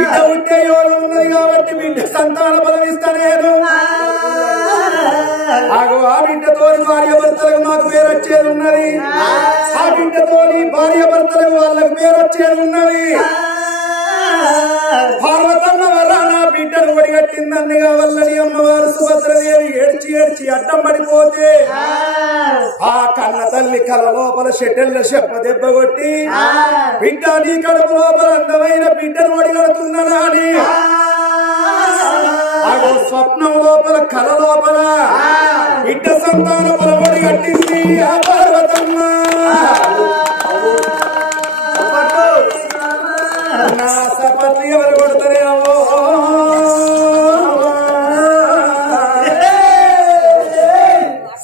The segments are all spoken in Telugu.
బిడ్డ ఉంటే యోగం ఉన్నది కాబట్టి బిడ్డ సంతాన బలం ఇస్తలేదు. ఆ బిడ్డతో భార్య భర్తలకు మాకు పేరు వచ్చేది ఉన్నది. ఆ బిడ్డతో భార్య భర్తలకు వాళ్ళకు పేరు వచ్చేది ఉన్నది. పార్వతమ్మ వల్ల నా బిడ్డను ఒడిగట్టిందన్నగా వల్లని అమ్మవారు సుభద్రదేవి ఏడ్చి ఏడ్చి అడ్డం పడిపోతే ఆ కన్న తల్లి కల లోపల షెటెల్ల చెప్ప దెబ్బ కొట్టి బిడ్డ నీ కడుపు లోపల అందమైన బిడ్డను ఒడిగడుతున్నదా అని అగో స్వప్నం లోపల కల లోపల బిడ్డ సంతాన బలబడి కట్టింది ఆ పార్వతమ్మ. నా సపత్రి ఎవరు కొడతారేమో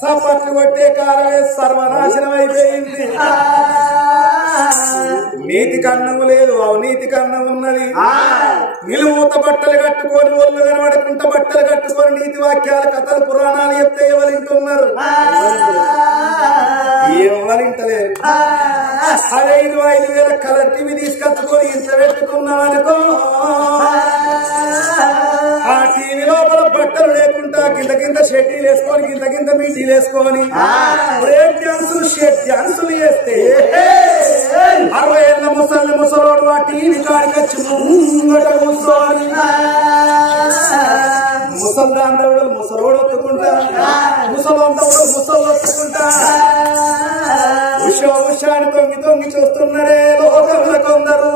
సపత్రి కొట్టే కాలమే సర్వనాశనం అయిపోయింది. నీతి కన్నము లేదు, అవినీతి కన్నం ఉన్నది. నిలుమూత బట్టలు కట్టుకొని ఒళ్ళు కనబడుకుంట బట్టలు కట్టుకొని నీతి వాక్యాలు కథలు పురాణాలు చెప్తే ఎవరింటున్నారు? ఎవరింటలేరు. అదే 5,000 కలర్ టీవీ తీసుకొచ్చుకొని ఇంత పెట్టుకున్నామనుకో ఆ టీవీ లోపల బట్టలు లేకుండా కింద కింద షెడ్డీలు వేసుకొని కింద కింద మీటీలు వేసుకొని బ్రేక్ డాన్సులు షెడ్ డాన్సులు చేస్తే 60 ఏళ్ళ ముసలోడు ఆ టీవీ కాడికొచ్చి ముంగట కూర్చోని ముసల్దాండవుడు ముసలోడు ఒత్తుకుంటా ముసలోందవుడు ముసలు ఒత్తుకుంటా ఉషాని తొంగి తొంగి చూస్తున్నారే లోకంలో కొందరు.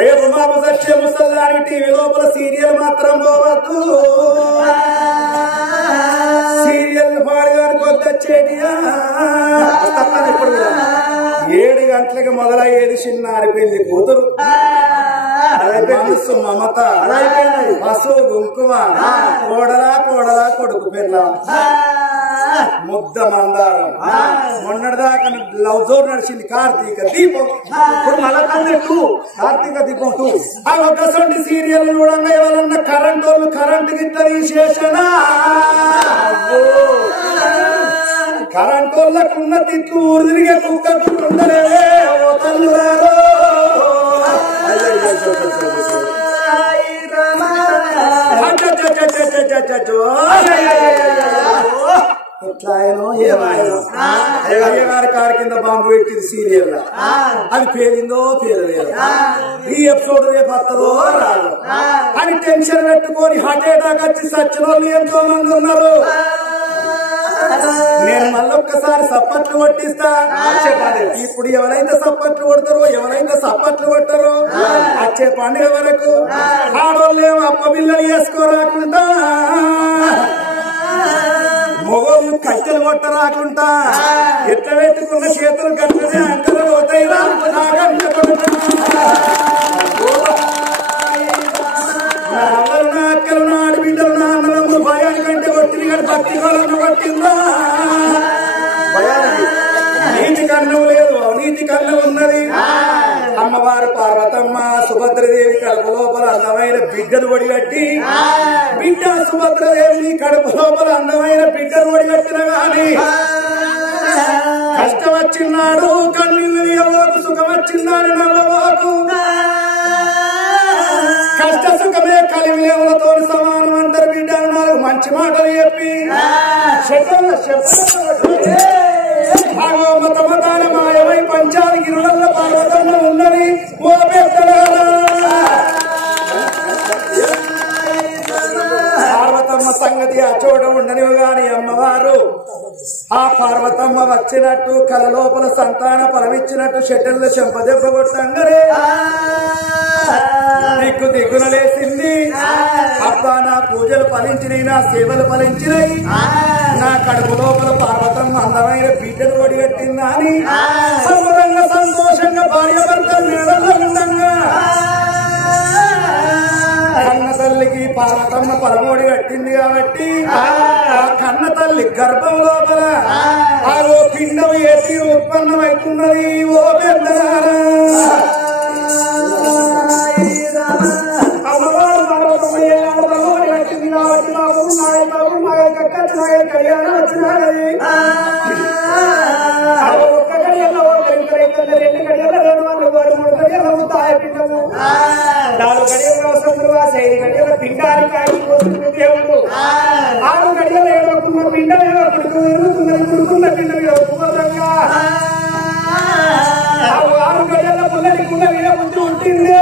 రేపు మాకు సత్య ముసల్దాని టీవీ లోపల సీరియల్ మాత్రం పోవద్దు. సీరియల్ పాడగాని కొద్దొచ్చేటియా ఇప్పుడు 7 గంటలకు మొదలయ్యేది చిన్నారి పెళ్లి కూతురు, అదైపోయింది మమత, అదైపోయింది పశువు కుంకుమ, కోడలా కోడలా కొడుకు పిల్ల ముద్ద మందారం. మొన్నటిదాకా లవ్ జోర్ నడిచింది కార్తీక దీపం. ఇప్పుడు మళ్ళా కార్తీక దీపం 2. ఆ ఒకసండి సీరియల్ చూడంగా ఎవరన్నా కరెంట్ వాళ్ళు కరెంట్ గిట్ట తీసేసిన కరెంట్ వాళ్ళకున్న తిట్లు ఊరు తిరిగే కుక్కకుండలేవే ఓ తల్లురారో. ఎట్లాయనో ఏమాయనో అయ్యగారి కారు కింద బాంబు పెట్టింది సీరియల్. అది పేరిందో పేరలేదు. ఈ ఎపిసోడ్ రేపు వస్తుందో రాదు అని టెన్షన్ పెట్టుకొని హార్ట్ అటాక్ వచ్చి సచ్చిన వాళ్ళు ఎంతో మంది ఉన్నారు. నేను మళ్ళొక్కసారి సప్పట్లు కొట్టిస్తా. ఇప్పుడు ఎవరైతే సప్పట్లు కొడతారో ఎవరైతే సప్పట్లు కొట్టారో వచ్చే పండుగ వరకు ఆడోళ్ళేమో అప్ప బిల్లలు వేసుకోరాకుండా మొగోళ్ళు కట్టెలు కొట్ట రాకుండా ఎట్ట పెట్టుకున్న చేతులు కట్టనే అంకలు పోతాయిరా ఎవరు నా అక్కలు నా ఆడబిడ్డలు నా అన్నదమ్ములు భయానికంటే కొట్టింది కానీ భక్తి వాళ్ళను కొట్టిందా? భయానికి నీతి కన్నం లేదు, అవినీతి కన్నం ఉన్నది. అమ్మవారు పార్వతమ్మ సుభద్రదేవి కడుపు లోపల అందమైన బిడ్డను ఒడిగట్టి బిడ్డ సుభద్రదేవి కడుపు లోపల అందమైన బిడ్డను ఒడిగట్టిన గాని కష్టం వచ్చిన్నాడు కన్నీళ్ళు తీయబోకు, సుఖం వచ్చిందని నల్లబోకు. కష్ట సుఖమే కలివిలేములతో సమానం అంటారు. బిడ్డ 4 మంచి మాటలు చెప్పి మతమతాన మాయమై పంచాలగిరుల పార్వతమ్మ ఉన్నది. ఓ పెద్దలారా పార్వతమ్మ సంగతి ఆ చోట ఉండనివి గాని అమ్మవారు ఆ పార్వతమ్మ వచ్చినట్టు కల లోపల సంతాన పరమిచ్చినట్టు షెట్టెల్లో చెంపదెబ్బ కొట్టంగరే దిక్కు దిగ్గున లేసింది. అబ్బా నా పూజలు ఫలించినాయి, నా సేవలు ఫలించినాయి, నా కడుపు లోపల పార్వతమ్మ అందమైన బిడ్డను ఒడిగట్టిందా అని సంబరంగా సంతోషంగా భార్య భర్తలు మేడల్లో ఉండంగా కన్న తల్లికి పార్వతమ్మ పరమోడి కట్టింది కాబట్టి ఆ కన్న తల్లి గర్భం లోపల ఆ ఓ పిండం ఏసి ఉత్పన్నమవుతున్నది. ఓ పెద్దలారా అమ్మవారు పరమోడి కట్టింది కాబట్టి మా కళ్యాణం వచ్చినది. ఒక్క కళ్యాణం 2 కళ్యాణం 2 వాళ్ళు నాలుగు గడియల వసంతులు ఆ 5 గడియల పిండానికి ఆగిపోతుంది దేవుడు 6 గడియల ఏడుకున్న పిండ కుడుకున్న పిండ కుమరంగా 6 గడియల పుల్లడి కుండ మీద బుద్ధి ఉంటుంది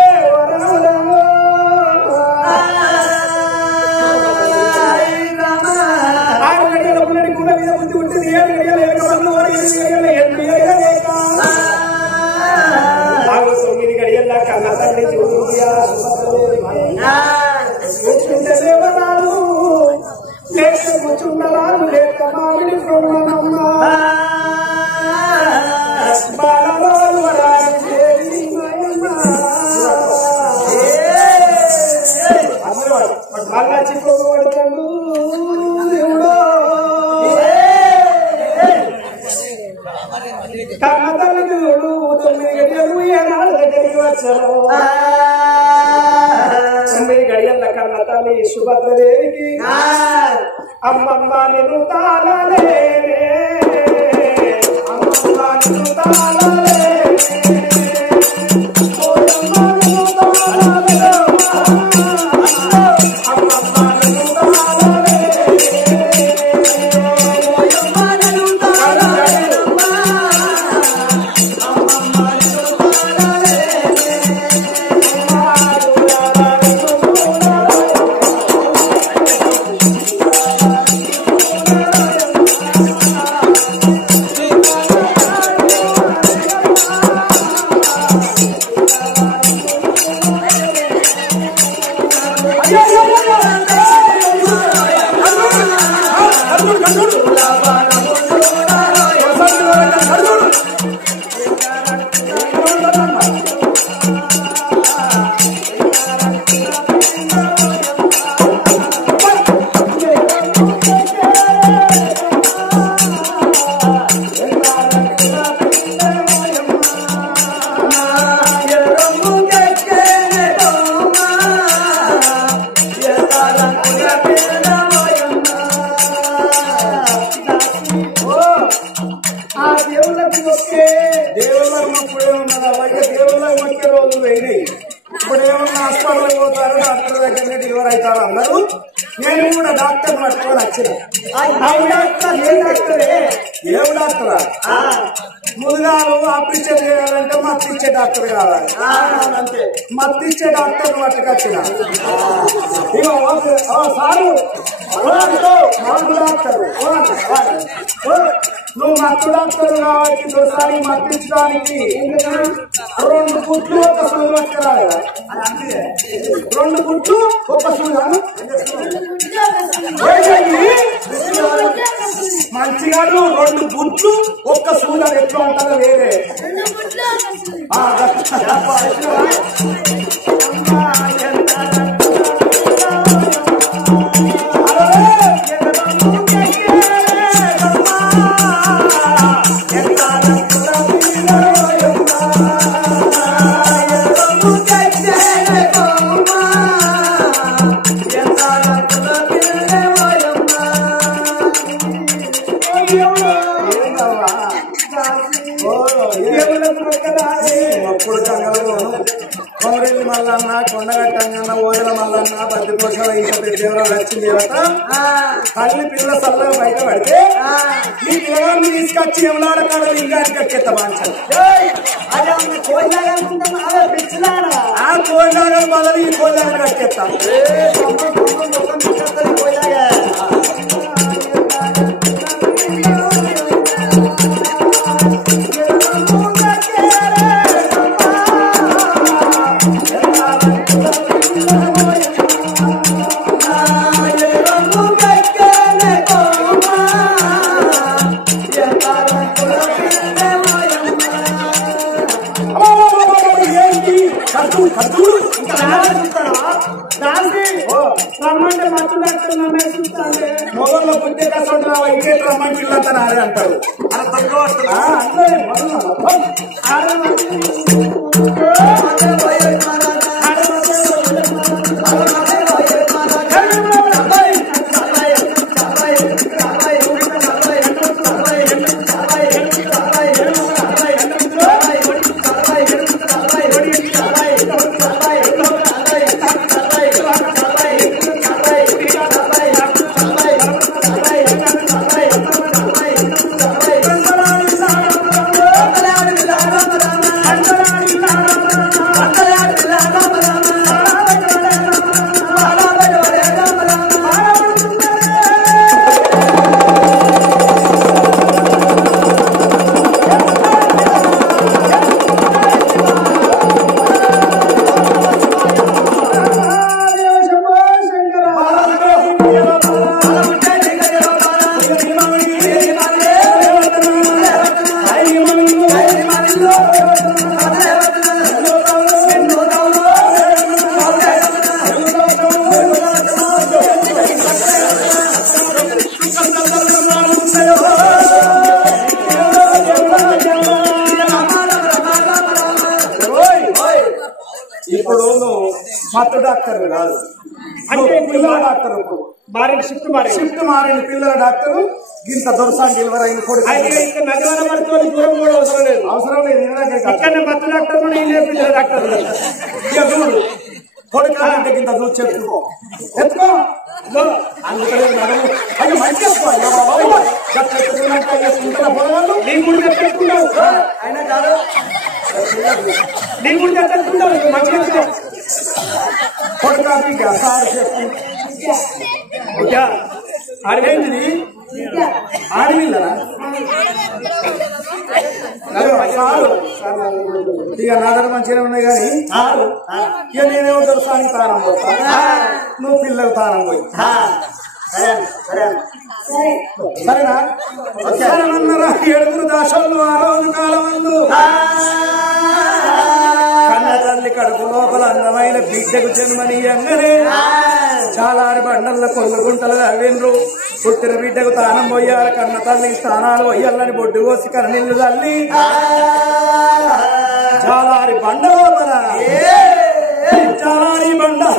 6 గడియల పుల్లడి కుండ మీద బుద్ధి ఉంటుంది 7 గడియల ఏడుకబండ్లు 8 గడియల కన్న తల్లి కూర్చుంటే దేవరాలు లేక కూర్చుండరాలు లేక మామిడి కొమ్మమ్మ బాలరాలు మళ్ళా చిక్కుబడతాడు కన్న తల్లికి 9 గడియలు ఏనాడు దగ్గరికి వచ్చారు 9 గడియల కన్న తల్లి సుభద్రదేవికి అమ్మమ్మ నిన్ను తాళలే అమ్మమ్మ నిన్ను తాళలే ఇప్పుడేమన్నా హాస్పిటల్ పోతారు డాక్టర్ దగ్గర డెలివరీ అవుతారు అందరూ నేను కూడా డాక్టర్ పట్టుకొని వచ్చిన ఏం డాక్టరా ముందుగాను ఆపరేషన్ చేయాలంటే మత్తిచ్చే డాక్టర్ కావాలి మత్తిచ్చే డాక్టర్ పట్టుకొచ్చిన సారు మందు డాక్టర్ నువ్వు మత్తు డాక్టర్ కాబట్టి ఒకసారి మత్తించడానికి 2 గుట్లు ఒక సూది పట్టుకురాలి 2 గుట్లు ఒక సూదాను మంచిగా 2 గుట్లు ఒక్క సూదం ఎట్లా ఉంటుందో వేరే కొమరెల్లి మల్లన్న కొండగట్టంగన్న ఓదల మల్లన్న బద్దిపోషల ఇంకా దేవరాలు లక్ష్మీ దేవత తల్లి పిల్లల సల్లగా బయట పడితే ఈ పిల్లగాన్ని తీసుకొచ్చి ఎవలాడ కాడ లింగానికి కక్కెత్త బాంచాలి ఆ కోయిలాగా మొదలు ఈ కోయిలాగా కక్కెత్తాం రమ్మంటే మత్తు డాక్టర్ నన్నే చూస్తాంటే మొగల్లో పుట్టే కష్టం ఇంకే రమ్మని పిల్లంతా నాదే అంటారు అలా తక్కువ ఇప్పుడు నువ్వు మత్తు డాక్టర్ కాదు, అంటే పిల్లల డాక్టర్. ఇప్పుడు మారిన షిఫ్ట్ మారిన పిల్లల డాక్టర్ ఇంత దొరసాన్ని డెలివరీ అయిన కొడుకు నదివాడ పడుతూ దూరం కూడా అవసరం లేదు. ఇక్కడ మత్తు డాక్టర్ పిల్లల డాక్టర్ కొడుకు అంటే ఇంత దూరం చెప్పుకో ఎత్తుకో అందుకనే అది మంచి నేను కూడా చెప్పుకుంటావు అయినా కాదు నేను కూడా చెప్పుకుంటావు మంచిగా కొడుకు సార్ చెప్పు అడిగేంటిది ఆడవిల్లరా ఇక నా దగ్గర మంచిగా ఉన్నాయి కానీ ఇక నేనేమో దొరసానికి తానం పోతా, నువ్వు పిల్లలకు తానం పోయి సరేనా? సరేనన్నారా? 7 దాశాలు ఆ రోజు కాలమందు కన్న తల్లి కడుపు లోపల అందమైన బిడ్డకు జన్మనీయంగానే చాలారి బండల్ల కొల్లు గుంటలు తవ్విండ్రు. పుట్టిన బిడ్డకు తానం పోయాలి, కన్న తల్లికి స్థానాలు పోయాలని బొడ్డు కోసి కన్నీళ్లు తల్లి చాలారి బండ లోపల చాలారి బండలో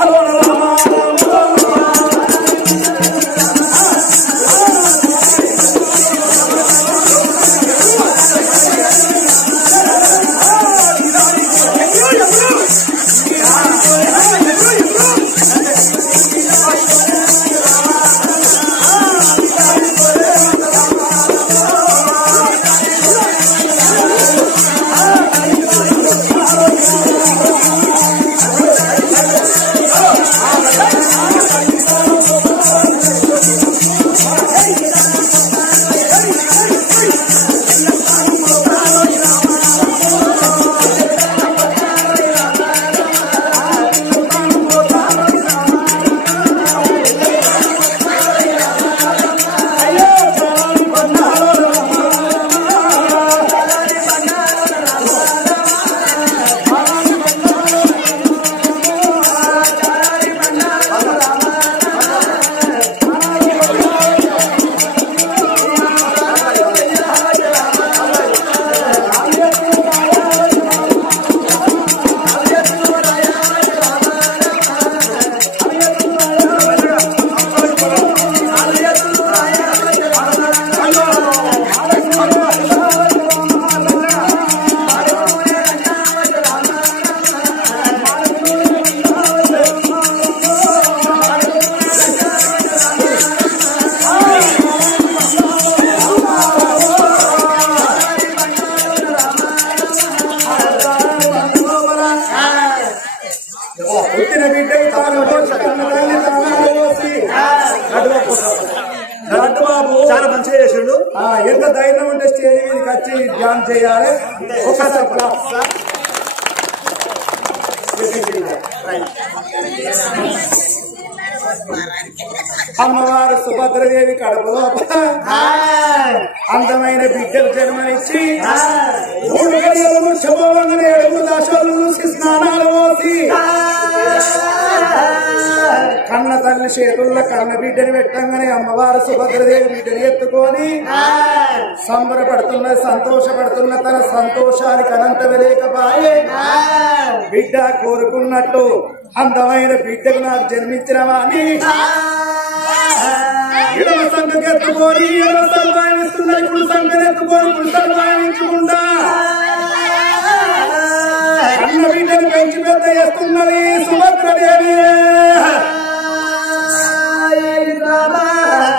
పుట్టిన బిడ్డకి తాను లడ్డు బాబు చాలా మంచిగా చేసిండు. ఎంత ధైర్యం ఉంటే స్టేజ్ మీదకి వచ్చి ధ్యానం చేయాలి. ఒకసారి అమ్మవారు సుభద్రదేవి కడుపులో అందమైన బిడ్డలు జన్మనిచ్చి 3 గడియలు శుభవంగన 7 దాశాలు చూసి స్నానాలు పోసి కన్న తల్లి చేతుల్లో కన్న బిడ్డని పెట్టంగానే అమ్మవారు సుభద్రదేవి బిడ్డని ఎత్తుకొని సంబరపడుతున్న సంతోషపడుతున్న తన సంతోషానికి అనంత లేకపాయే బిడ్డ కోరుకున్నట్టు అందమైన బిడ్డకు నాకు జన్మించినవా అని ఎడమ సంఖకి ఎత్తుకొని ఎడమ సంపాదిస్తున్నది కుడి సంఖని ఎత్తుకొని కుడి సంపాదించుకుంటా కన్న బిడ్డను పెంచి పెద్ద చేస్తున్నది సుభద్రదేవి.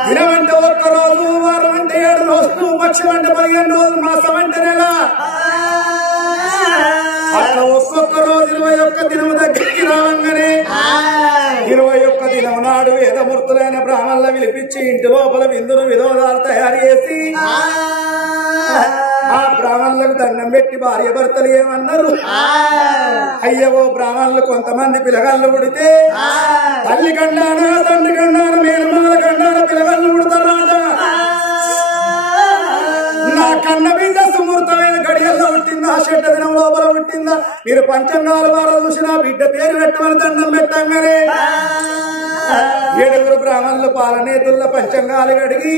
దినమంటే 1 రోజు, వారం అంటే 7 రోజులు, పక్షం అంటే 15 రోజులు, మాసం అంటే నెల, అట్లా ఒక్కొక్క రోజు 21 దినము దగ్గరికి రావంగానే 21 దినం నాడు వేదమూర్తులైన బ్రాహ్మణుల పిలిపించి ఇంటి లోపల విందును వినోదాలు తయారు చేసి ఆ బ్రాహ్మణులకు దండం పెట్టి భార్య భర్తలు ఏమన్నారు, అయ్యవో బ్రాహ్మణులు కొంతమంది పిల్లగాళ్ళు పుడితే తల్లి కండాన తండ్రి కండాన మేనమాల కండాన పిల్లగాళ్ళు పుడతారాట. నా కన్న బిడ్డ సుమూర్తమైన గడియ చెట్టెల్లో పుట్టిందా చెట్ట దినం లోపల పుట్టిందా మీరు పంచంగాల వారు చూసిన బిడ్డ పేరు పెట్టమని దండం పెట్టంగానే 7 బ్రాహ్మణులు పాలనేతుల పంచంగాలు కడిగి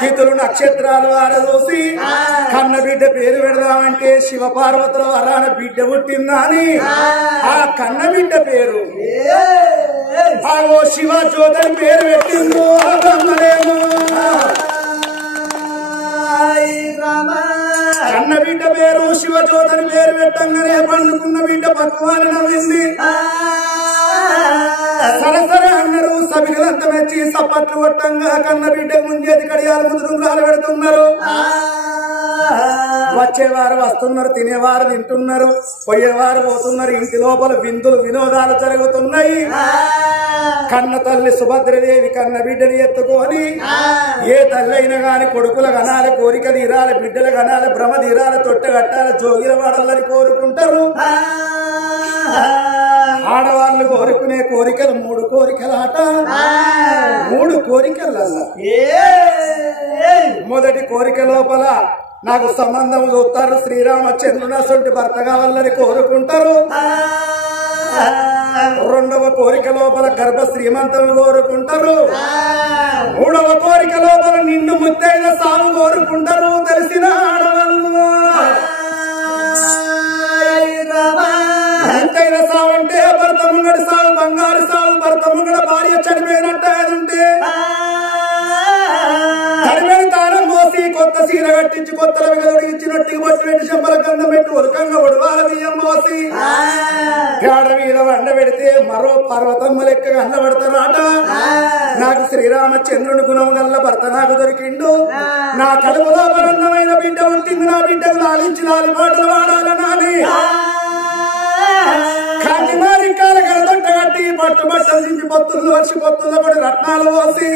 తిథులు నక్షత్రాలు వారు చూసి కన్న బిడ్డ పేరు పెడదామంటే శివ పార్వతుల వరాన బిడ్డ పుట్టిందా అని ఆ కన్న బిడ్డ పేరు ఆగో శివ జ్యోతిని పేరు పెట్టిందో అమ్మలేమో కన్న బిడ్డ పేరు శివ జ్యోతిని పేరు పెట్టంగానే పండుకున్న బిడ్డ పక్వాన్ని నవ్వింది సరసర అన్నారు సభ్యులంతా మెచ్చి సప్పట్లు కొట్టంగా కన్న బిడ్డ ముంజేది కడియాలు ముందు రుంగాలు పెడుతున్నారు వచ్చేవారు వస్తున్నారు తినేవారు తింటున్నారు పోయేవారు పోతున్నారు ఇంటి లోపల విందులు వినోదాలు జరుగుతున్నాయి కన్న తల్లి సుభద్రదేవి కన్న బిడ్డని ఎత్తుకొని ఏ తల్లి అయినా గాని కొడుకుల గనాలి కోరిక తీరాలి బిడ్డల గనాలి భ్రమ తీరాలి తొట్ట కట్టాలి జోగిల వాడాలని కోరుకుంటారు ఆడవాళ్ళు కోరుకునే కోరికలు 3 కోరికలాట 3 కోరికలల్లా మొదటి కోరిక లోపల నాకు సంబంధం చూస్తారు శ్రీరామచంద్రుడు అసలు భర్త కావాలని కోరుకుంటారు రెండవ కోరిక లోపల గర్భ శ్రీమంతం కోరుకుంటారు 3వ కోరిక లోపల నిన్ను ముత్తైన సాగు కోరుకుంటారు తెలిసిన ఆడవాళ్ళు ఎంతైన సావు అంటే భర్త ముంగడి సావు బంగారు సావు భర్త ముంగడ భార్య చనిపోయినట్టే ఉంటే చనిపోయిన తానం మోసి కొత్త సీర కట్టించి కొత్తల ఇచ్చినట్టుగా బొట్టు పెట్టి చెంపల గంధం పెట్టి ఉరకంగా ఉడవాల బియ్యం మోసి గాడ మీద వండ పెడితే మరో పర్వతమ్మ లెక్కగా అన్నబడతారాట నాకు శ్రీరామచంద్రుని గుణం గల్ల భర్త నాకు దొరికిండు నా కడుపులో పరందమైన బిడ్డ ఉంటుంది నా బిడ్డకు లాలించి 4 మాటలు వాడాలనాలి కాంతి మారికాల గడదొట్ట కట్టి పట్టు బట్టలు దించి పొత్తులు వచ్చి పొత్తుల్లో పడి రత్నాలు పోసి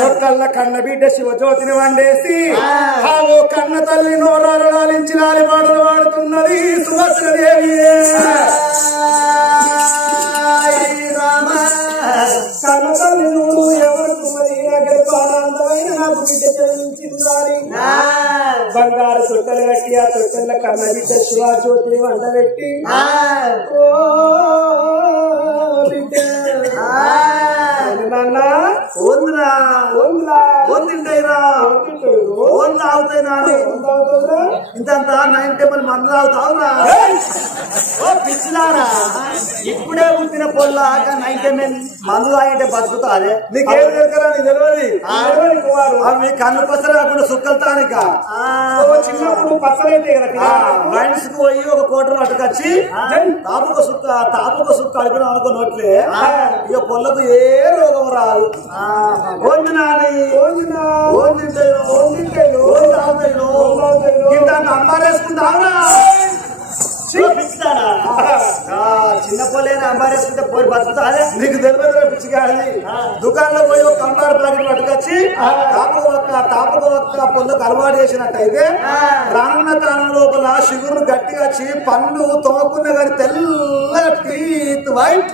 కొట్టల్ల కన్న బిడ్డ శివజ్యోతిని వండేసి ఆవో కన్న తల్లి నోరాలు లాలించి 4 మాటలు వాడుతున్నది సుభద్రదేవి కన్న తల్లి నువ్వు ఎవరికి మరి గర్భానందమైన నాకు బిడ్డ చెల్లించిందాలి బంగారు తొట్టెలు కట్టి ఆ తొట్టెల కన్న బిడ్డ శివజ్యోతిని వండబెట్టి ఇంతంతా 9 టేబుల్ మందు తాగుతావురా పిచ్చిదారా ఇప్పుడే పుట్టిన పొల్ల 9 టేబుల్ మందు తాగితే బతుకుతాదే నీకేం తెలుసరా నీకు తెలియదు అవి కన్ను పచ్చలు కాకుండా సుక్కలు తానిక చిన్నప్పుడు పచ్చలైతే కదా మైన్స్ కు పోయి ఒక కోటలు అటుకొచ్చి తాపుక సుక్క అడిగిన అనుకో నోట్లే ఇక పొల్లకు ఏ రోగం రాదు అమ్మారేసుకుంటావురా చిన్న పొలేని అంబారేసుకుంటే పోయి బతుకుతా నీకు తెలియదు పిచ్చిగాడి దుకాణంలో పోయి ఒక కంబార్ ప్యాకెట్ పట్టుకొచ్చి తాపక ఒక్క పొందకు అలవాటు చేసినట్టయితే రానున్న కాలం లోపల షుగర్ గట్టిగా వచ్చి పండు తోముకున్న కానీ తెల్ల టీత్ వైట్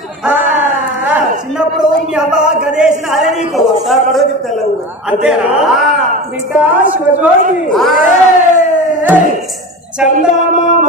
చిన్నప్పుడు మీ అబ్బా గదేసిన అదే నీకు పడవకి తెల్లవు అంతేనా బిడ్డ శివజ్యోతి చందమామ